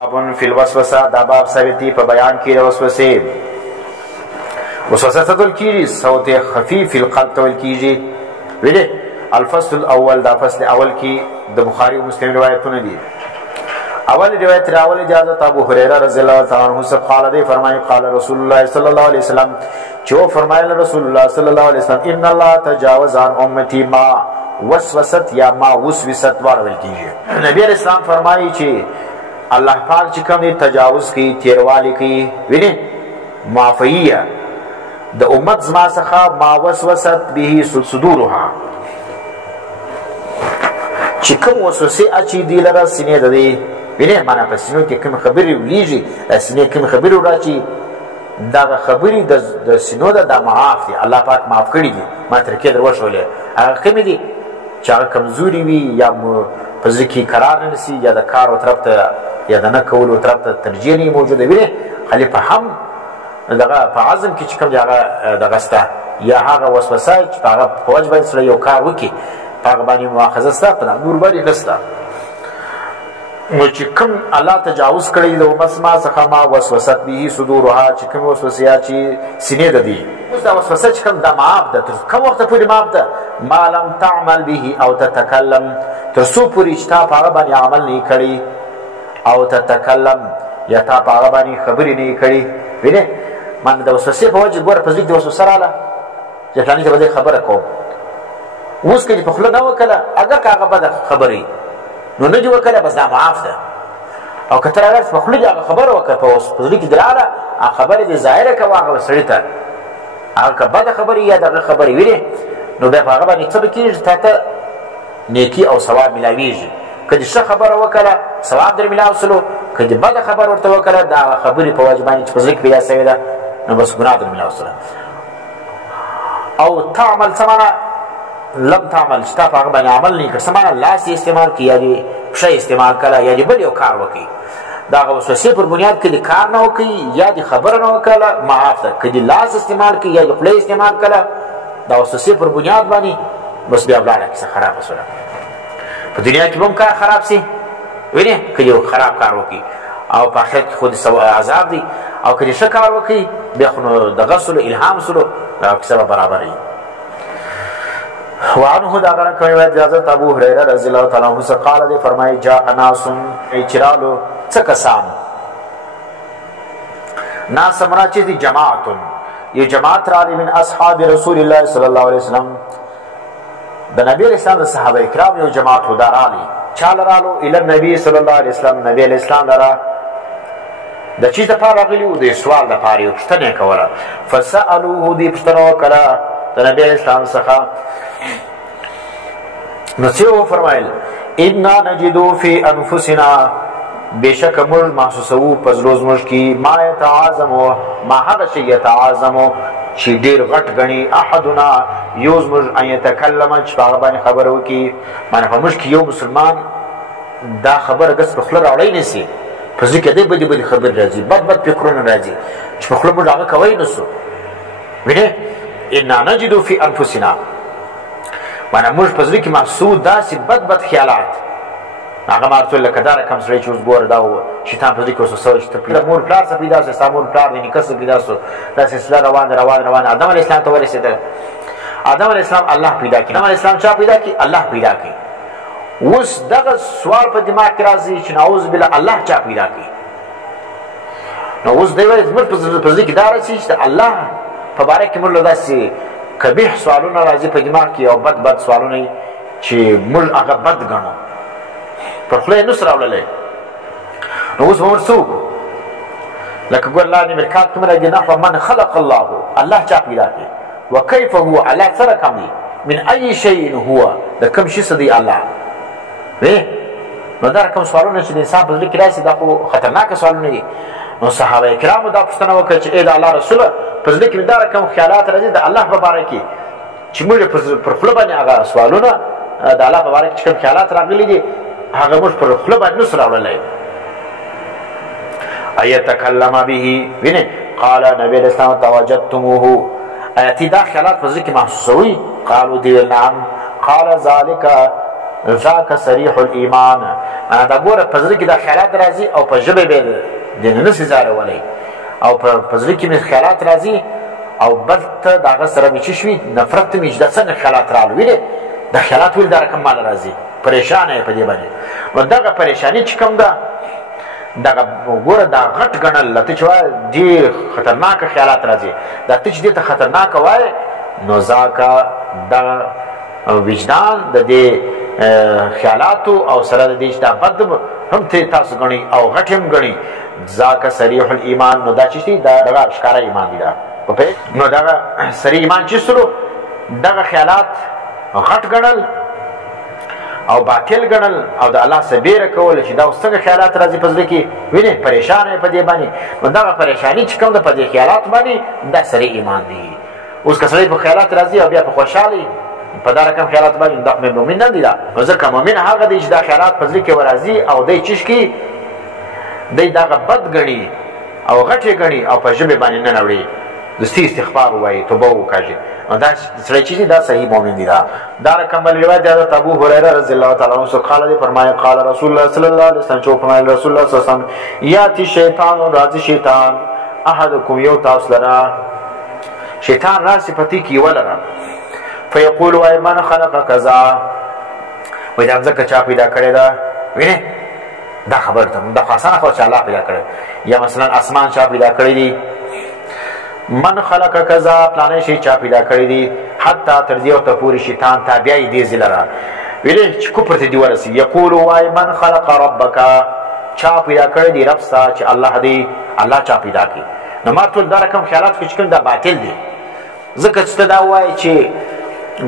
باب فی الوسوسه دا باب ثابتی په بیان کې د وسوسې. وسوسه تدل کیږي صوت خفیف القلب تول کیږي. ویلې الفصل الاول دا فصل اول کې د بخاری او مسلم روایتونه دي. اول روایت راول اجازه ابو هريره رضی الله تعالی عنہ سے قال دے فرمائے قال رسول الله صلی الله علیه وسلم جو فرمایا رسول الله صلی الله علیه وسلم ان الله تجاوز عن امتی ما وسوست یا ما وسوست ورول کیږي. نبی اسلام فرمایي چې الله پاک چې کوم تجاوز کوي تیروالی کوي ویني معافیه د امت زما څخه ما وسوست به صدورها چې کوم وسوسه اچي دی لره سینې د دې ویني معنا په سینو کې کوم خبرې ولېږي سینې کوم خبرې راچی دا خبرې د سینو د معاف دي الله پاک معاف کړی دي ما تر کې دروښولې هغه کوم دي چې هغه کمزوري وي یا په ځکه قرار نه نسی یا د کار او طرف ته یا د نه کولو طرف ته ترجیح نه موجوده وي خلیفه هم دغه په عزم کې چې کوم هغه دغه ستا یا هغه وسوسه چې هغه په وجه باندې سره یو کار وکړي هغه باندې مؤاخذه ستا په نور باندې نسته نو چې کوم الله تجاوز کړی د امت ما څخه ما وسوست به صدورها چې کوم وسوسه چې سینې د دي اوس دا وسوسه چې کوم د معاف ده تر کوم وخت پورې معاف ده ما لم تعمل به او تتکلم تر څو پورې چې تا په هغه باندې عمل نه کړی او تتکلم یا تا په هغه باندې خبرې نه کړي وینې من د وسوسې په وجه ګوره په ځل کې وسوسه رااله چې فلاني ته به خبره کوم اوس که په خوله نه وکړه اګه که هغه بده خبرې نو نه دې وکړه بس دا معاف ده او که ته راغلې په خوله دې هغه خبره وکړه په زړه کې دې رااله هغه خبرې دې ظاهره کوه هغه سړي ته هغه که بده خبرې یا دغه خبرې وینې نو بیا په هغه باندې څه به کېږي تا ته نیکي او ثواب میلاویږي که دې ښه خبره وکړه ثواب در میلاو سلو که دې بده خبره ورته وکړه د هغه خبرې په وجه باندې چې په زړه کې پیدا سوې ده نو بس ګناه در میلاو سله. او تعمل څه معنا لم تعمل چې تا په هغه باندې عمل نه کړ څه معنا لاس یې استعمال کړي یا دې پښه استعمال کړه یا دې بل یو کار وکړي د هغه وسوسې پر بنیاد کې دې کار نه وکړي یا دې خبره نه وکړله معاف ده که دې لاس استعمال کړي یا دې خوله استعمال کړه د وسوسې پر بنیاد باندې بس بیا ولاړه کیسه خرابه سوله. په دنیا کې به هم کار خراب سي وینې که یو خراب کار وکړي او په آخرت کې خو د عذاب دی او که دې ښه کار وکړي بیا خو نو دغه سلو الهام سلو کیسه به برابره وي. وعنه دا غره کوي حضرت ابو هريره رضی الله تعالی عنہ سے قال دے فرمائے جاء ناس چرالو څه کسان ناس مراد چې دي جماعت یو جماعت را دي من اصحاب رسول الله صلی الله علیه وسلم د نبی اسلام د صحابه کرام یو جماعت ودارالي چال رالو ال نبی صلی الله علیه وسلم نبی اسلام لرا د چیز د پاره غلیو د سوال د پاره یو پښتنه کوله فسالوه دې پښتنه وکړه د نبی اسلام څخه نو فرمایل انا نجدو فی انفسنا بشک مر محسوسو پزلوز مر کی ما يتعاظمو ما هغه شی يتعاظمو چې ډیر غټ غني احدنا یوز مر ان يتکلم چې هغه باندې خبر وکي معنی په مشک یو مسلمان دا خبر غس په خلر اړای نسی په ځکه دې بدی بدی خبر راځي بد فکرونه راځي چې په خلر مو هغه کوي نسو وینه انا نجدو فی انفسنا معنی موږ په ځل کې محسود داسې بد خیالات هغه مارته لکه دا رقم سره چې اوس ګوره دا شیطان په ځل کې وسوسه چې ته مور پلار څه پیدا سه سامور پلار دی نیکه څه پیدا سو دا سلسله روان آدم علیه السلام ته ورسېدل آدم علیه السلام الله پیدا کړي آدم علیه السلام چا پیدا کړي الله پیدا کړي اوس دغه سوال په دماغ کې راځي چې نعوذ بالله الله چا پیدا کړي نو اوس دی وایي زموږ په ځل کې دا راځي چې الله په باره کې موږ داسې قبیح سوالونه راځي په دماغ کې او بد سوالونه چې موږ هغه بد ګڼو پر خوله یې نس راوړلی نو اوس به موږ څه وکړو لکه ګور لاندې مرکات کې راځي نحو من خلق الله الله چا پیدا کړي وکیف هو الله سره کوم دی من ای شیء هو د کوم شي څه دی الله نو دا رقم سوالونه چې د انسان په زړه کې راشي دا خو خطرناکه سوالونه دي نو صحابه کرامو دا پوښتنه وکړه چې ای د الله رسوله په زړه کې دا رقم خیالات راځي د الله په باره کې چې موږ پر خوله باندې هغه سوالونه د الله په باره کې چې کوم خیالات راغلي دي هغه موږ پر خوله باندې نس راوړلی ایتکلم به وینې قال نبی اسلام توجدتموه ایتې دا خیالات په زړه کې محسوسوي قالو دی نعم قال ذلک ذاک صریح الایمان. دا ګوره په زړه کې دا خیالات راځي او په ژبه به دې نسي ځارولی، او په زړه کې مې خیالات راځي او بل ته د هغه سره مې چې شوي نفرت ته مې چې دا څنګه خیالات راغلو. ویلې دا خیالات ولې دا رقم ماله راځي، پریشانه یې په دې باندې. نو دغه پریشاني چې کوم ده دغه ګوره دا غټ ګڼل ته چې وایه ډېر خطرناکه خیالات راځي، دا ته چې دې ته خطرناکه وایې نو ذاکه دغه وجدان د دې خیالاتو او سره د دې چې دا بد هم تاسو ګڼئ او غټ هم ګڼئ، ذاکه صریح الایمان. نو دا چې دي دا دغه ښکاره ایمان دي. دا نو دغه صریح ایمان چې سلو دغه خیالات غټ ګڼل او باطل ګڼل او د الله څخه بیره کول چې دا اوس څنګه خیالات راځي په زړه کې، وینې پریشانه یې په دې باندې. نو دغه پریشاني چې کوم ده په دې خیالات باندې دا صریح ایمان دی. اوس که سړی په خیالات راځي او بیا په خوشحالي په دا رقم خیالات باندې دا مؤمن نه دی. دا نو ځکه مؤمن هغه دی چې دا خیالات په زړه کې ورځي او دی چشکي دی دغه بد ګڼي او غټې ګڼي او په ژبې باندې نه نوړي، دستي استغفار ووایي، توبه وکاږي. دا سړی چې دی دا صحیح مؤمن دی. دا رقم بل روایت دی حضرت ابو هریره رضی الله تعالی عنه څخه قال دی فرمایي قال رسول الله صلی الله علیه وسلم چې فرمایي رسول الله صلی الله علیه وسلم یاتی شیطان راځي شیطان احدکم یو تاسو لره شیطان راسي پتی کې ولره فیقول وای من خلق کذا وای دا ځکه چا پیدا کړی دا وینې دا خبر ته دا خاصه خو چې الله پیدا کړی، یا مثلا اسمان چا پیدا کړی دی، من خلق کذا پلانې شي چا پیدا کړی دی، حتی تر دې او ته پوری شیطان تابعی دی زلره ویلې چې کوپر ته دی ورسی. یقول وای من خلق ربک چا پیدا کړی دی رب ستا چې الله دی، الله چا پیدا کړي. نو ما ټول دا رقم خیالات چې کوم دا باطل دي، ځکه چې دا وای چې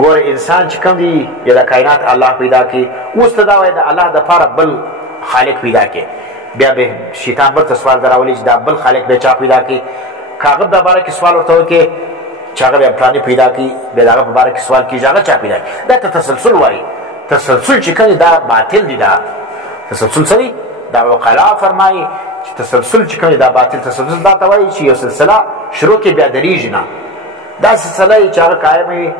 ګوره انسان چې کوم دی یا د کائنات الله پیدا کړي، اوس ته دا وای د الله دپاره بل خالق پیدا کړي، بیا به شیطان بل ته سوال دراولي چې دا بل خالق به چا پیدا کړي. کاغه د باره کې سوال ورته وکړي چې هغه بیا پلانې پیدا کړي، بیا د هغه په باره کې سوال کېږي هغه چا پیدا کړي. دا ته تسلسل وایي. تسلسل چې کوم دا باطل دي. دا تسلسل څه دي؟ دا عقلا فرمایي چې تسلسل چې کوم دا باطل تسلسل دا ته وایي چې یو سلسله شروع کې بیا درېږي نه، دا سلسله یې چې هغه قایم وي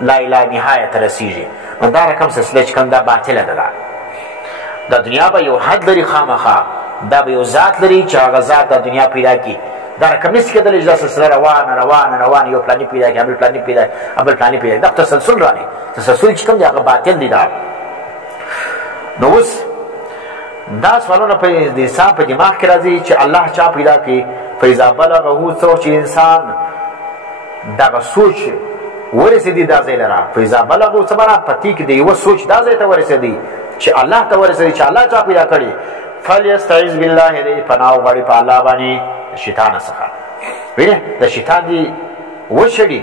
لا اله نهایه ته رسېږي. نو دا رقم سلسله چې کوم دا باطله ده. دا دنیا به یو حد لري خامخا، دا به یو ذات لري چې هغه ذات د دنیا پیدا کړي. دا رقم نشي کېدلی چې دا سلسله روانه یو پلانې پیدا کړي، بل پلانې پیدا کړي، بل پلانې پیدا کړي. دا تسلسل راغلی. تسلسل چې کوم دی هغه باطل دی. دا نو اوس دا سوالونه په انسان په دماغ کې راځي چې الله چا پیدا کړي. فاذا بلغه څوک چې انسان دغه سوچ ورسېدي دا ځای لره، فاذا بلغه څه معنا پتی کې د یوه سوچ دا ځای ته ورسېدي چې الله ته ورسېدي چې الله چا پیدا کړي. فلیستعذ بالله دی پناه وغواړي په الله باندې شیطان څخه. وینې د شیطان دی وشړي،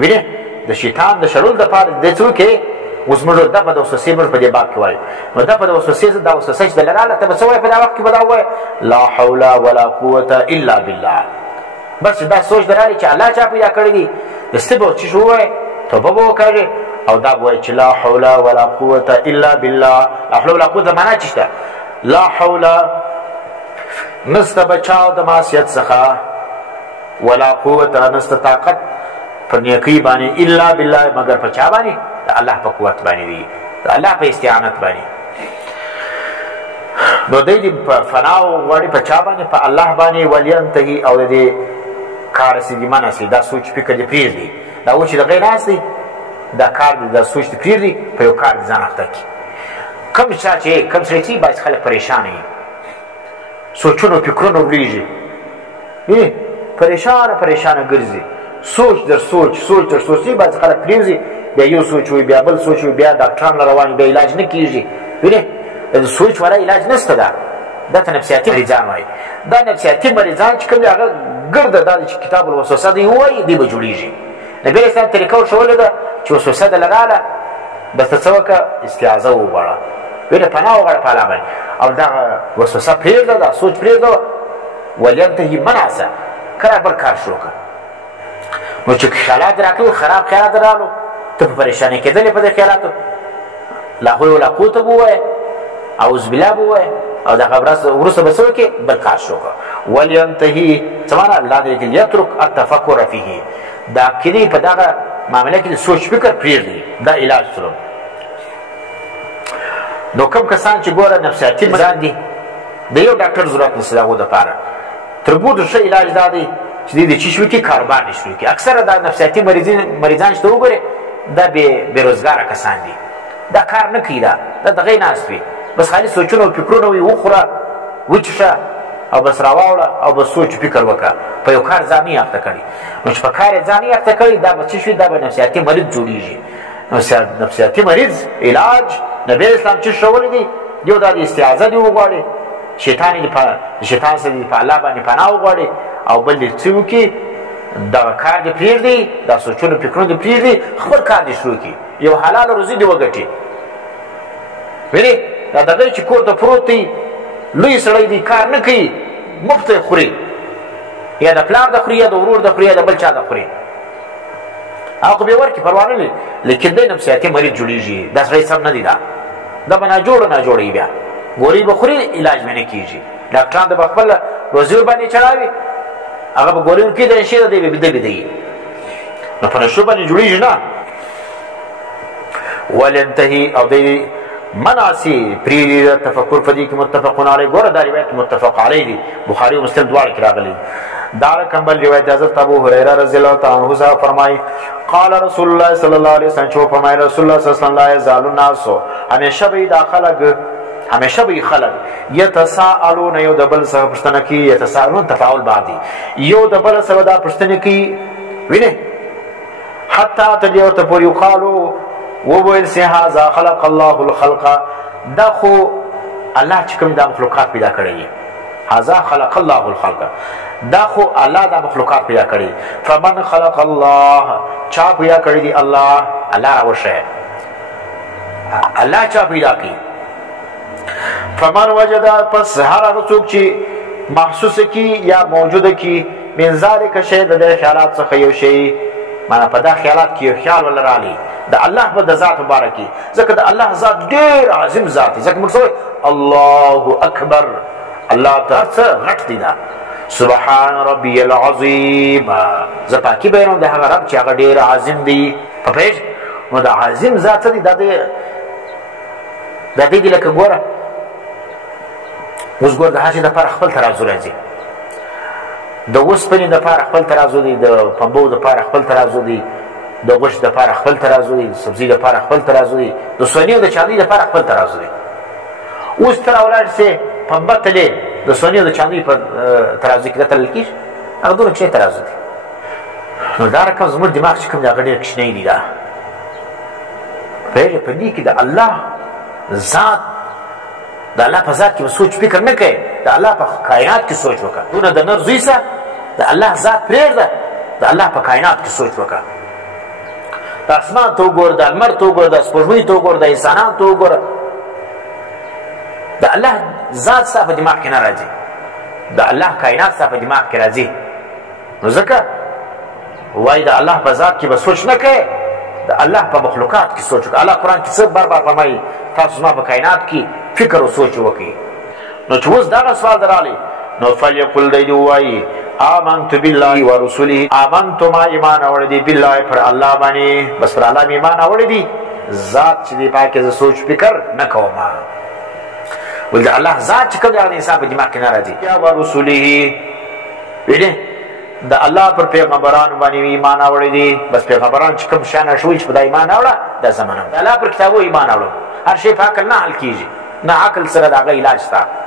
وینې د شیطان د شړلو دپاره دی څه وکړي. اوس موږ دغه د وسوسې موږ په دې باب کې وایو. نو دغه د وسوسې دا وسوسه چې دله راغله ته به څه وایې په دا وخت کې به دا ووایې لا حول ولا قوة الا بالله. بس دا سوچ در راغلی چې الله چا پیدا کړی دي، دستې به چې ووایې توبه به وکړې او دا به وایې چې لا حول ولا قوة الا بالله. لا حول ولا قوة معنا چې شته لا حول نسته بچاو د معصیت څخه، ولا قوة نسته طاقت پر نیکۍ باندې الا بالله مگر په چا باندې؟ د الله په قوت باندې دی، د الله په استعانت باندې. نو دی دې په فنا وغواړي په چا باندې؟ په الله باندې. ولینتهي او د دې کار سي دي منع سي، دا سوچ فکر دې پرېږدي. دا و چې د غیر ناست دی دا کار دې دا سوچ دې پرېږدي، په یو کار دې ځان اخته کړي. کوم چا چې کوم سړی چې باعث خلک پریشانه وي، سوچونو فکرونو ولیږي، پریشانه ګرځي، سوچ در سوچ باعث خلک پرېوځي، بیا یو سوچ وي بیا بل سوچ وي بیا ډاکټران له روان بیا علاج نه کېږي. وینې د سوچ والا علاج نشته. دا ته نفسیاتي مریضان وایي. دا نفسیاتي مریضان چې کوم دی هغه ګرده دا چې کتاب الوسوسه دی وایي دی به جوړېږي. نبي علیه السلام طریقه ورښولې ده چې وسوسه دله راغله درته څه وکړه استعاذه وغواړه، وینې پناه وغواړه په الله باندې او دغه وسوسه پرېږده، دا سوچ پرېږده. ولینتهي منع سه کله بل کار شروع کړه. نو چې خیالات راکړل خراب خیالات راغلو ته په پریشانۍ کېدلې په دې خیالاتو لا حول ولا قوة به ووایې اعوذ بالله به ووایې او د هغه وروسته به څه وکړې بل کار شروع کړه. ولینتهي څه معنا؟ الله دې لیکلي یترک التفکر فیه، دا کېدی په دغه معامله کې د سوچ فکر پرېږدي. دا علاج سره نو کوم کسان چې ګوره نفسیاتي مریضان دي د یو ډاکټر ضرورت نشته د هغو دپاره تر ګوډو ښه علاج دا دی چې دوی د چی شروع کړي کاروبار دې شروع کړي اکثره دا نفسیاتي مریضان چې ته وګورې دا بېروزګاره کسان دي دا کار نه کوي دا دغې ناست وي بس خالي سوچونه او فکرونه وي وخوره وچشه او بس راواوړه او بس سوچ فکر وکړه په یو کار ځان یې اخته کړي نو چې په کار یې ځان یې اخته کړي دا به څه شوي دا به نفسیاتي مریض جوړېږي نفسیاتي مریض علاج نبی اسلام چې ښولی دی یو دا د استعاذه دې وغواړي شیطان سره دې په الله باندې پناه وغواړي او بل دې څه وکړي دغه کار دې پرېږدي دا سوچونه فکرونه دې پرېږدي خپل کار دې شروع کړي یو حلال روزي دې وګټي وینې دا دغه چې کور ته پروت دی لوی سړی دی کار نه کوي مفت یې خوري یا د پلار د خوري یا د ورور د خوري یا د بل چا د خوري هغه خو بې ورکړي پروا نه لري لیکن دی نفسیاتي مریض جوړېږي دا سړی سم نه دی دا به ناجوړه وي بیا ګولۍ به خوري علاج به نه کېږي ډاکټران د به خپله روزي ورباندې چړاوي هغه به ګولۍ ورکوي د نشې د دی به بیده بیده نو په نشو باندې جوړېږي نه ولینتهي او دی منع سي پریږدي تفکر په دې کې متفقون علیه ګوره دا روایت متفق علیه دی بخاري او مسلم دواړه کې راغلی دا رقم بل روایت حضرت ابو هريره رضی الله تعالی عنه صاحب فرمایي قال رسول الله صلی الله علیه وسلم چې فرمایي رسول الله صلی الله علیه وسلم لا یزال الناس همیشه به دا خلق همیشه به خلق یتساءلون یو د بل څخه پوښتنه کوي یتساءلون تفاعل بعدي یو د بل څخه دا پوښتنه کوي وینه حتی تر یو ته پورې وقالو وویل سي هذا خلق الله الخلق دا خو الله چې کوم دا مخلوقات پیدا کړی هذا خلق الله الخلق دا خو الله دا مخلوقات پیدا کړی فمن خلق الله چا پیدا کړی دی الله راوشه الله چا پیدا کړی فمن وجد پس هر هغه څوک چې محسوس کی یا موجوده کی من ذلک شی د خیالات څخه یو شی معنا په دا خیالات کې یو خیال ولرالی د الله په د ذات مبارکي ځکه د الله ذات ډېر عظیم ذات دی ځکه موږ الله اکبر الله ته څه غټ دی دا سبحان ربي العظیم زه پاکي بیانوم د هغه رب چې هغه ډېر عظیم دی په پوهېږې نو د عظیم ذات څه دی دا دی لکه ګوره اوس ګوره د هر شي دپاره خپل ترازو راځي د اوسپنې دپاره خپل ترازو دی د پنبو دپاره خپل ترازو دی د غوښې دپاره خپل ترازو دی د سبزي دپاره خپل ترازو دی د سونې او د چاندۍ دپاره خپل ترازو دی اوس ته راولاړ سې پنبه تلې د سونې او د چاندۍ په ترازو کې تلل کېږي هغه دومره کوچنی ترازو دی نو دا رقم زموږ دماغ چې کوم دی هغه ډېر کوچنی دی دا پوهېږې په دې کې د الله ذات د الله په ذات کې به سوچ فکر نه کوې د الله په کائنات کې سوچ وکړه دونه د نر زوی سه د الله ذات پرېږده د الله په کائنات کې سوچ وکړه د اسمان ته وګوره د لمر ته وګوره د سپوږمۍ ته وګوره د انسانانو ته وګوره د الله ذات ستا په دماغ کې نه راځي د الله کائنات ستا په دماغ کې راځي نو ځکه وایي د الله په ذات کې به سوچ نه کوې د الله په مخلوقات کې سوچ وکړه الله قرآن کې څه بار بار فرمایي تاسو زما په کائنات کې فکر او سوچ وکړئ نو چې اوس دغه سوال درغلی نو فلیقل دی ووایي آمنت بالله ورسوله آمنت ما ایمان اوړی دی بالله پر الله باندې بس پر الله مې ایمان اوړی دی ذات چې دی پاکې زه سوچ فکر نه کوم ول د الله ذات چې کوم د انسان په دماغ کې نه راځي یا ورسوله وینې د الله پر پیغمبرانو باندې ایمان اوړی دی بس پیغمبران چې کوم شان شوي چې په دا ایمان اوړه دا زمانه د الله پر کتابو ایمان اوړو هر شی په عقل نه حل کېږي نه عقل سره د هغه علاج شته